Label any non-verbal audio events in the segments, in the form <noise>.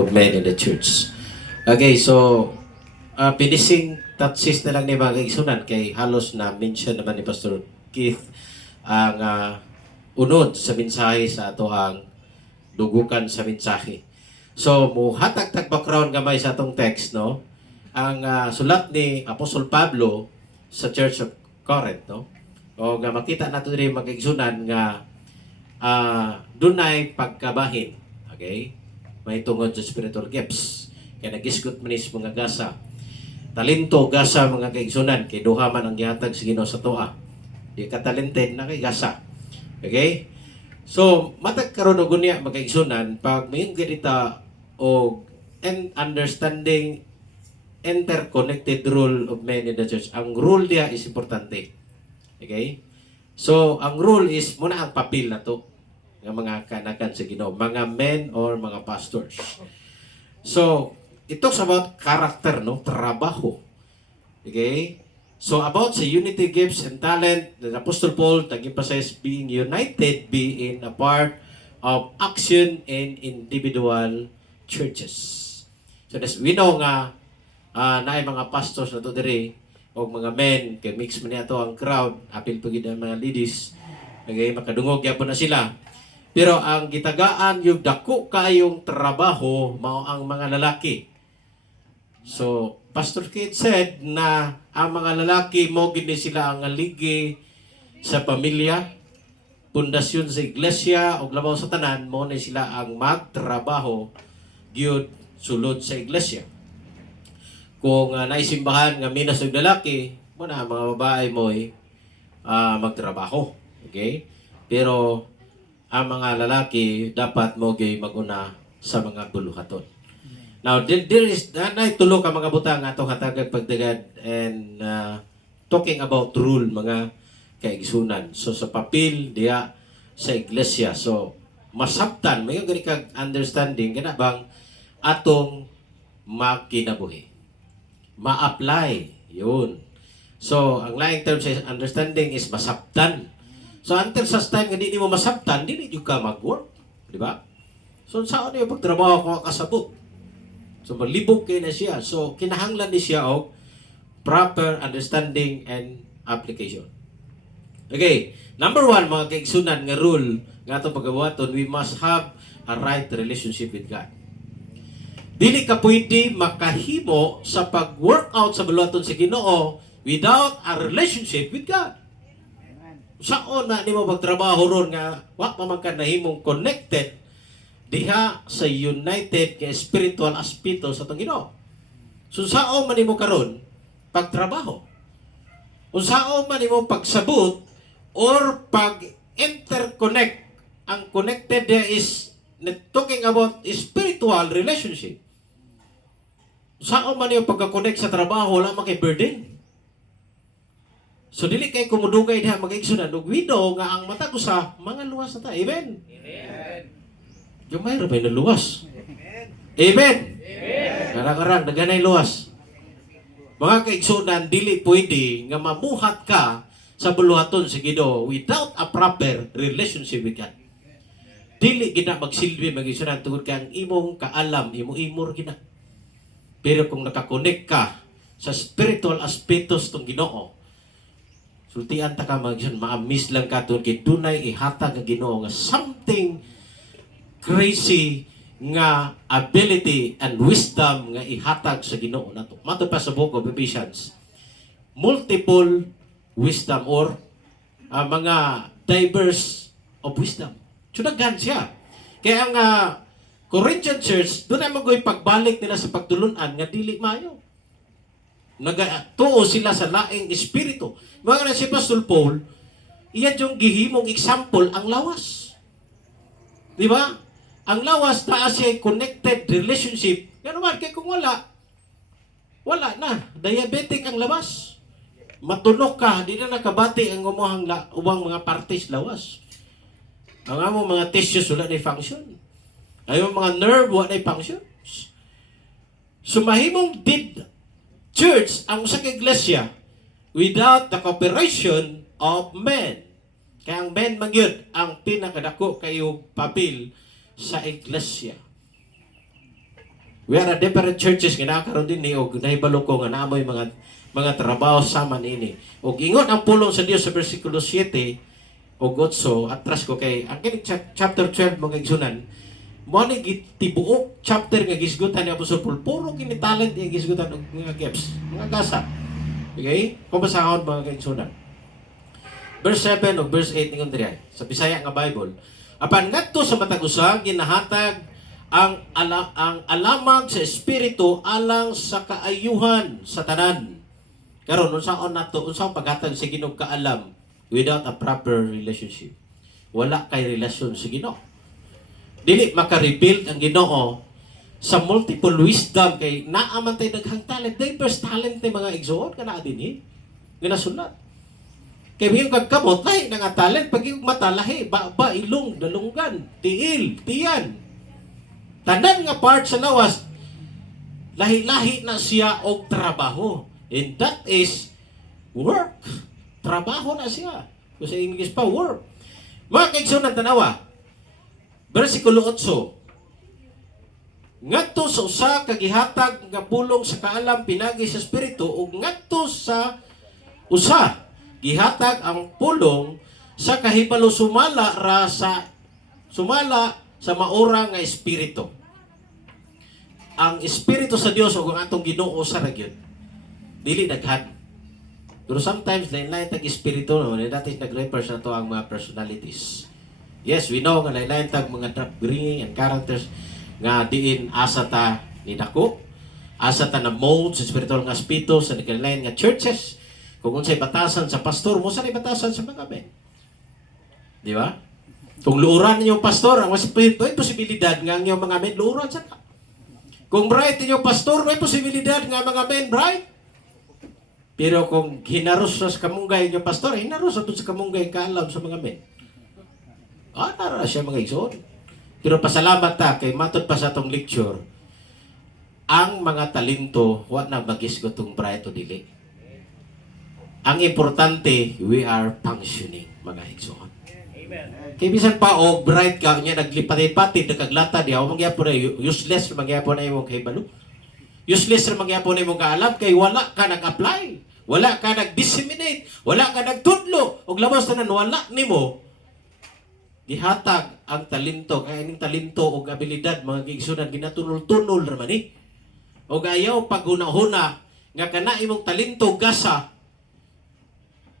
of men in the church. Okay, so uh, finishing touches na lang ni mga kaigsunan kay halos na mention naman ni Pastor Keith ang uh, unod sa mensahe sa ato ang dugukan sa mensahe. So, muhatag-tag background gamay sa atong text, no? Ang ah, sulat ni Apostol Pablo sa Church of Corinth, no? O nga makita nato diri mga kaigsunan nga ah dunay pagkabahin, okay? May tungod sa spiritual gifts. Kaya nagisgot man is mga gasa. Talento gasa mga kaigsunan kay duha man ang gihatag sa Ginoo sa tuwa. Di ka talented na kay gasa. Okay? So, matag karon og unya mga kaigsunan pag may ganita o and understanding interconnected rule of men in the church. Ang rule dia is importante. Okay? So, ang rule is muna ang papel na to ng mga kanakan sa Ginoo, mga men or mga pastors. So, it talks about character, no? Trabaho. Okay? So, about sa unity gifts and talent, the Apostle Paul nag-emphasize being united, being a part of action in individual churches. So, das, we know nga, uh, na mga pastors na to diri, o mga men, kay mix man ato ang crowd, apil pagid ang mga ladies, okay, makadungog yapon na sila. Pero ang gitagaan yung dako kayong trabaho mao ang mga lalaki. So, Pastor Kate said na ang mga lalaki mo gini sila ang aligi sa pamilya, pundasyon sa iglesia o labaw sa tanan mo ni sila ang magtrabaho gyud sulod sa iglesia. Kung uh, naisimbahan nga minas og lalaki, mo na mga babae mo ay ah, magtrabaho. Okay? Pero ang mga lalaki dapat mo gay maguna sa mga buluhaton. Now, there, there is, na, na tulo ka mga butang ato hatagag pagdagad and uh, talking about rule mga kaigsunan. So, sa papel diya sa iglesia. So, masabtan, may gani kag understanding, gana bang atong makinabuhi. Ma-apply. Yun. So, ang laing term sa understanding is masabtan. So, until sa time nga di masabtan, di ni ka mag-work. Di ba? So, saan niyo pagtrabaho ko kasabot? So, malibog kayo na siya. So, kinahanglan ni siya og proper understanding and application. Okay. Number one, mga kaigsunan nga rule nga itong pagkabuhaton, we must have a right relationship with God. Dili ka pwede makahimo sa pag-workout sa buluhaton sa Ginoo without a relationship with God. Saan na nimo magtrabaho ron nga wa pa man nahimong connected diha sa united nga spiritual aspito sa tong Ginoo. So saan man nimo karon pagtrabaho? Unsaon man nimo pagsabot or pag interconnect ang connected there is talking about spiritual relationship. Saan man yung pagka-connect sa trabaho, wala man kay burden. So dili kay kumudugay diha mag-igsunan og widow nga ang mata ko sa mga luwas na ta. Amen. Amen. Yung mayroon pa yung luwas. Amen. Amen. Karang-karang, daganay luwas. Mga kaigsunan, dili pwede nga mamuhat ka sa buluhaton sa Ginoo without a proper relationship with God. Dili gina magsilbi magigsunan tungod kang imong kaalam, imong imor gina. Pero kung nakakonek ka sa spiritual aspectos tong Ginoo, sultian ta ka magigsun maamis lang ka tungod kay dunay ihatag nga Ginoo nga something crazy nga ability and wisdom nga ihatag sa Ginoo nato. Mato pa sa book of Ephesians. Multiple wisdom or ah, mga diverse of wisdom. Sudagan siya. Kaya ang ah, Corinthian church, doon ay magoy pagbalik nila sa pagtulunan nga dili mayo. Nagatuo sila sa laing espiritu. Mga si Pastor Paul, iyan yung gihimong example ang lawas. Di ba? Ang lawas na siya connected relationship. Yan naman, kaya kung wala, wala na. Diabetic ang lawas. Matunok ka, di na nakabati ang umuhang la, ubang mga parties lawas. Ang amo mga tissues wala na function. Ay mga nerve wala na function. Sumahimong did church ang sa iglesia without the cooperation of men. Kaya ang men magyud ang pinakadako kayo papel sa iglesia. We are a different churches nga nakaroon din ni og nahibalo ko nga naamoy mga mga trabaho sama ini. Og ingon ang pulong sa Dios sa bersikulo 7 og 8 atras ko kay ang kini chap- chapter 12 mga igsunan mo ni gitibuok chapter nga gisgutan ni Apostol Paul. Puro kini talent nga gisgutan og mga gifts mga gasa. Okay? Kung basahon mga igsunan verse 7 o verse 8 ningon diri sa Bisaya nga Bible apan ngadto sa matag usa ginahatag ang ala, ang alamag sa espiritu alang sa kaayuhan sa tanan. Karon unsaon nato unsaon paghatag sa Ginoo kaalam? Without a proper relationship. Wala kay relasyon sa Ginoo dili maka-rebuild ang Ginoo sa multiple wisdom kay naaman tay daghang talent. Diverse talent ni mga igsoon kana dinhi nga nasulat. Kay bigyan kag kamot lahi na nga talent. Pag yung mata lahi ba, ba ilong dalunggan tiil tiyan. Tanan nga part sa lawas lahi-lahi na siya og trabaho. And that is work. Trabaho na siya. Kung sa English pa work. Mga kaigsoon ng tanawa versikulo 8 ngadto sa usa ka gihatag nga pulong sa kaalam pinagi sa espiritu ug ngadto sa usa gihatag ang pulong sa kahibalo sumala ra sa sumala sa maura nga espiritu. Ang espiritu sa Dios ug ang atong Ginoo sa ra gyud dili daghan. Pero sometimes lain-lain tag espiritu no? That is nag-refer sa to ang mga personalities yes we know nga lain-lain tag mga bringing and characters nga diin asa ta ni dako asa ta na mold sa spiritual nga espiritu sa lain nga churches. Kung unsay batasan sa pastor mo sa batasan sa mga men. Di ba? Kung luuran ninyo pastor ang mas may posibilidad nga ang mga men luuran sa ta. Kung bright ninyo pastor may posibilidad nga mga men bright. Pero kung hinaros sa kamunggay ninyo pastor hinaros sa kamunggay kaalam sa mga men ah nara siya mga igsoon. Pero pasalamat ta kay matod pa sa atong lecture ang mga talento wa na magisgot tong bright o dili. Ang importante we are functioning mga igsoon. Kay bisan pa og bright ka nya naglipati-pati nakaglata di ako mangyapon na useless mangyapon na imong kay balo. Useless ra mangyapon na imong kaalam kay wala ka nag-apply, wala ka nag-disseminate, wala ka nagtudlo og labas tanan wala nimo gihatag ang talento kay ining talento og abilidad mga gigsunan ginatunol-tunol ra man ni. Og ayaw paghuna-huna nga kana imong talento gasa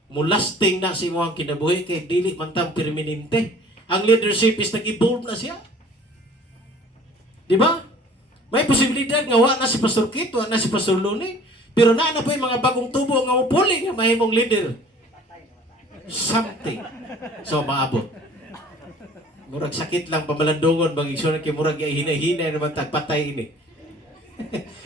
mulasting na si mo ang kinabuhi kay dili man tang permanente. Ang leadership is nag-evolve na siya. Di ba? May posibilidad nga wa na si Pastor Kit, wa na si Pastor Luni. Pero na na po yung mga bagong tubo nga upuli nga mahimong leader. Something. So, maabot. Murag sakit lang pamalandungon, bang igsunan kay murag ay hinay-hinay naman tagpatay ini. <laughs>